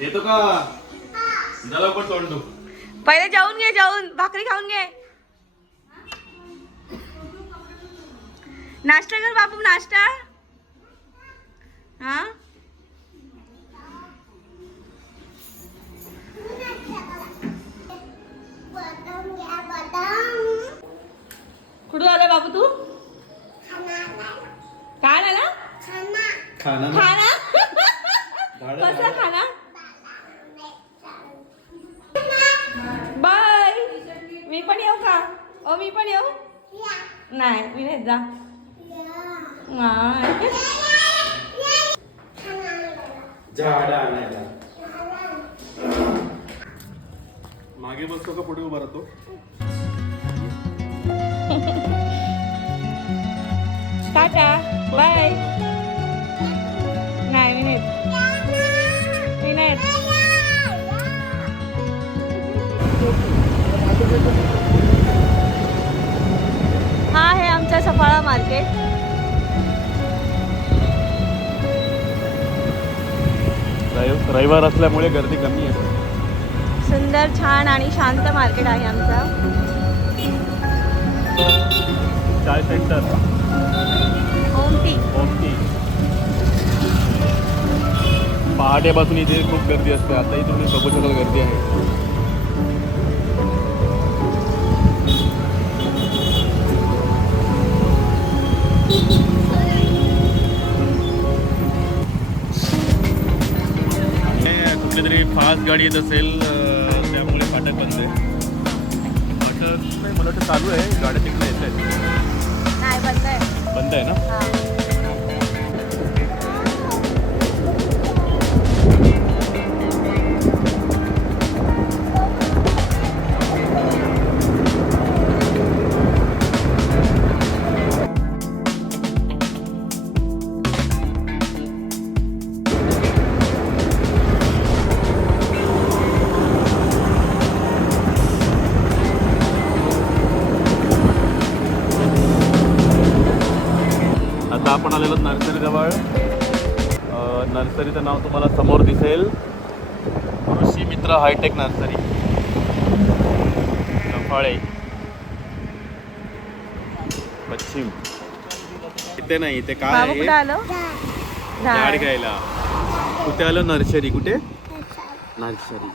येतो का? तोंडू पहिले जाऊन घे जाऊन भाकरी खाऊन घे. नाश्ता कर बापू नाश्ता. हा? कुठून आला बाबू तू? काय आला खाना खाना? कसा खाना. बाय. मी पण येऊ का? ओ मी पण येऊ? नाही मी नाही जा. झाड आणायला. मागे बसतो का पुढे उभा राहतो? Tata bye. नाही मी नाही. मी नाही येत. हा आहे आमचा सफाळा मार्केट. रविवार असल्यामुळे गर्दी कमी आहे. सुंदर छान आणि शांत मार्केट आहे आमचं. चाय सेंटर. ओमटी ओमटी पहाटेपासून इथे खूप गर्दी असते. आताही तुम्ही बघू शकाल गर्दी आहे. कुठली तरी फास्ट गाडी येत असेल त्यामुळे फाटक बंद आहे. फाटक नाही मला वाटतं चालू आहे. आहे बंद आहे नर्सरीचं नाव तुम्हाला समोर दिसेल. कृषी मित्र हायटेक नर्सरी. चंफाळे पश्चिम. इथे नाही इथे काय बाबू कुठं आहे आलो? झाड. घ्यायला. कुठे आलं? नर्सरी कुठे? नर्सरी.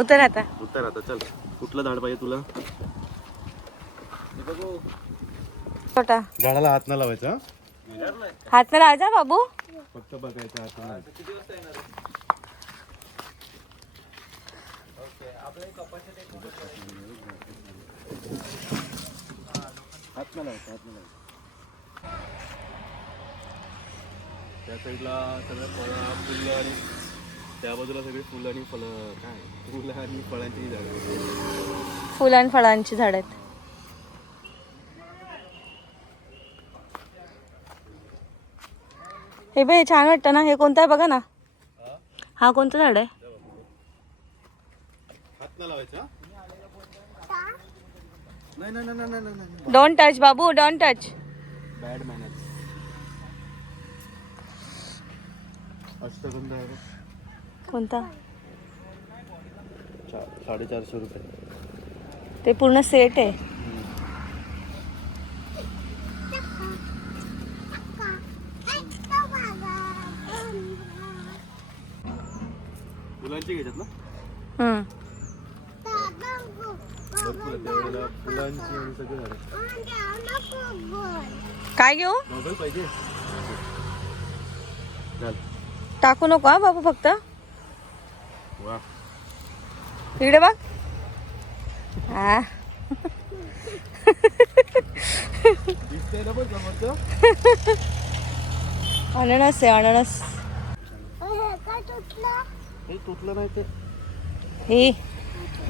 उतर आता. उत्तर आता चल. कुठलं झाड पाहिजे तुला? छोटा. झाडाला हात न लावायचा? हात ना राजा बाबू? फक्त बघायचं लावायचा हात न लावायचा त्या साईडला सगळं फळं फुलं आणि त्या बाजूला सगळी फुलं आणि फळं. काय? फुलं आणि फळांची झाडं. फुलं आणि फळांची झाड आहेत. हे बे छान वाटतं ना. हे कोणतं आहे बघा ना. हा? कोणतं झाड आहे? हात न लावायचा? नाही नाही नाही नाही नाही नाही. डोंट टच बाबू डोंट टच बॅड. कोणता? साडेचारशे रुपये. ते पूर्ण सेट आहे. फुलांची घेतात ना? हम्म. भरपूर आहे त्यावेळेला फुलांची आणि सगळे झाडं काय घेऊ? नॉबल पाहिजे. चाल. टाकू नको हा बाबू फक्त. वा. इकडे बघ. हा दिसतंय ना पण समोरचं. अननस आहे अननस. हे तुटलं नाही ते. हे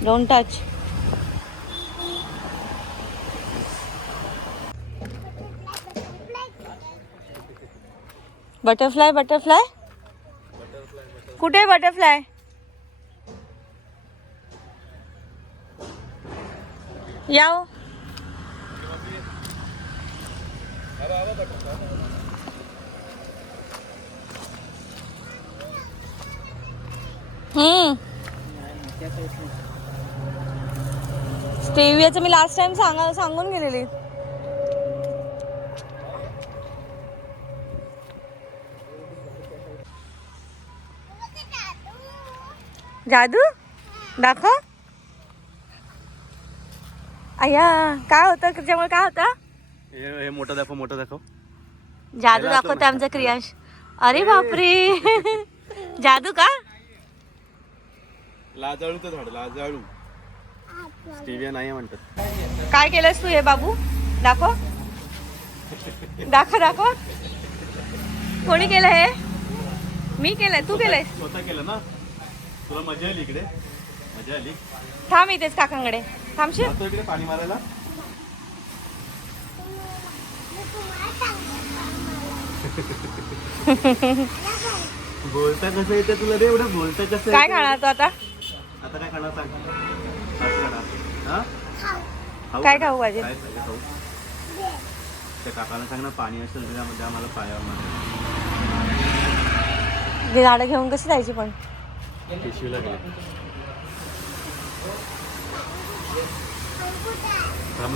डोंट टच बटरफ्लाय बटरफ्लाय कुठे बटरफ्लाय या स्टेवियाचं मी लास्ट टाइम सांगा सांगून गेलेली. जादू? दाखव. अय्या काय होतं? त्याच्यामुळे काय होतं? मोठं दाखव मोठं दाखव. जादू दाखवते आमचा क्रियांश. अरे बापरे. जादू का? लाजाळूचं झाड लाजाळू. स्टेविया नाही म्हणतात. काय केलंस तू हे बाबू? दाखव. दाखव दाखव. कोणी केलं हे? मी केलंय तू केलंय. स्वतः केलं ना? तुला मजा आली इकडे. मजा आली. थांब इथेच काकांकडे. थांबशील? जातो इकडे पाणी मारायला. बोलता कसं येतं तुला रे? एवढं बोलता कसं काय येतं? खाणार तू आता? आता काय खाणार सांग? काय खाणार हा? खाऊ? काय का? खाऊ पाहिजे? खाऊ? त्या काकाला सांग ना पाणी असेल आम्हाला पायावर झाडं घेऊन कशी जायची पण?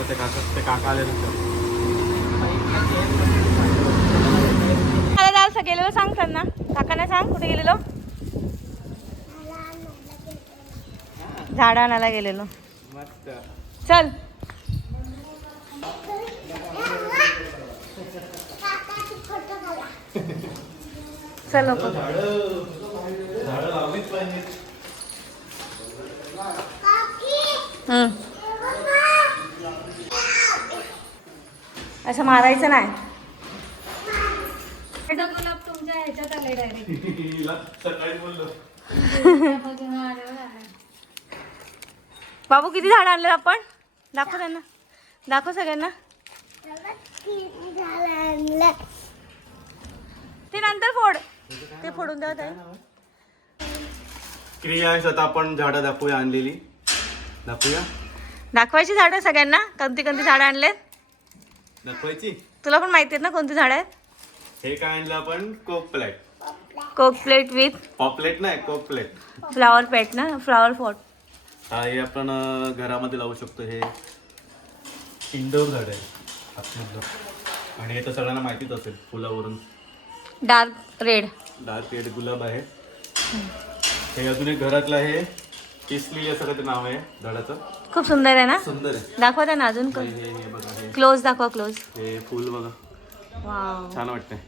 ते काका ते काका आले गेलेलो सांग त्यांना. काकांना सांग कुठे गेलेलो? झाडं आणायला गेलेलो. मस्त. चल. चल नको. असं मारायचं नाही. गुलाब तुमच्या ह्याच्यात आले डायरेक्ट हिला सकाळी बोललो. बाबू किती झाडं आणलं आपण? दाखव त्यांना. दाखव सगळ्यांना. ते नंतर फोड. ते फोडून द्या ताई. क्रियांश आता आपण झाडं दाखवूया आणलेली. दाखवूया. दाखवायची झाडं सगळ्यांना? कोणती कोणती झाडं आणलेत? दाखवायची? तुला पण माहिती आहेत ना कोणती झाडं आहेत? हे काय आणलं आपण? Coke plate. Coke plate with paplet नाही कोक प्लेट. फ्लावर पेट ना? Flower pot. हा हे आपण घरामध्ये लावू शकतो हे. इंडोर झाड आहे. आणि हे तर सगळ्यांना माहितीच असेल फुलावरून. Dark red. डार्क रेड गुलाब आहे. हे अजून एक घरातलं आहे. किसली असं काहीतरी नाव आहे झाडाचं. खूप सुंदर आहे ना? सुंदर आहे. दाखवा त्यांना अजून क्लोज दाखवा क्लोज हे फुल बघा. वाव छान वाटतंय.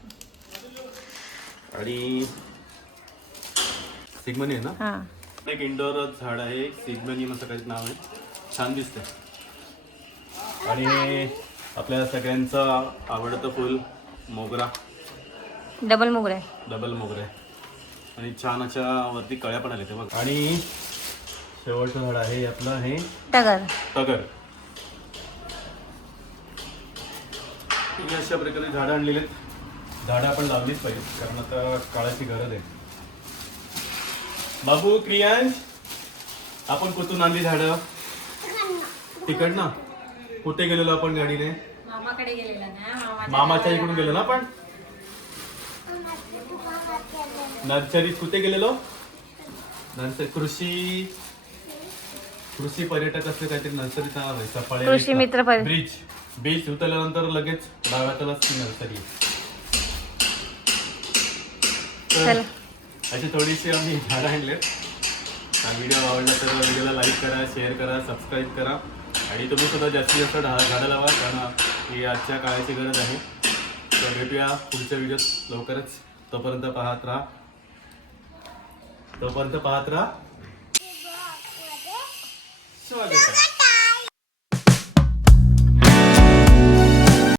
आणि सिग्मनी आहे ना? हां. एक इंडोर झाड आहे सिग्मनियम असं काही नाव आहे. छान दिसतंय. आणि आपल्या सगळ्यांचं आवडतं फुल मोगरा. डबल मोगरा आहे. डबल मोगरा आहे. आणि छान अशा वरती कळ्या पण आल्या ते बघ. आणि शेवटचं झाड आहे आपलं हे टगर तगर ही अशा प्रकारे झाडं आणलेली आहेत. झाडं आपण लावलीच पाहिजे कारण आता काळाची गरज आहे. बाबू क्रियांश आपण कुठून आणली झाडं. तिकडनं? कुठे गेलेलो आपण गाडीने? मामाकडे गेलेला ना मामा मामाच्या इकडून गेलो ना आपण? नर्सरीत कुठे गेलेलो? नर्सरी कृषी कृषी पर्यटक असले काहीतरी नर्सरीचं नाव आहे सफाळे कृषी मित्र पर्यटक. ब्रिज बीच उतरल्यानंतर लगेच डाव्यातलाच ती नर्सरी. अशी थोडीशी आम्ही झाडं आणलेत. हा व्हिडिओ आवडला तर व्हिडिओला लाईक करा शेअर करा सबस्क्राईब करा. आणि तुम्ही सुद्धा जास्तीत जास्त झा झाडं लावा कारण ही आजच्या काळाची गरज आहे. तर भेटूया पुढच्या व्हिडिओत लवकरच. तोपर्यंत पाहत राहा. तोपर्यंत पाहत राहा. स्वागत. आहे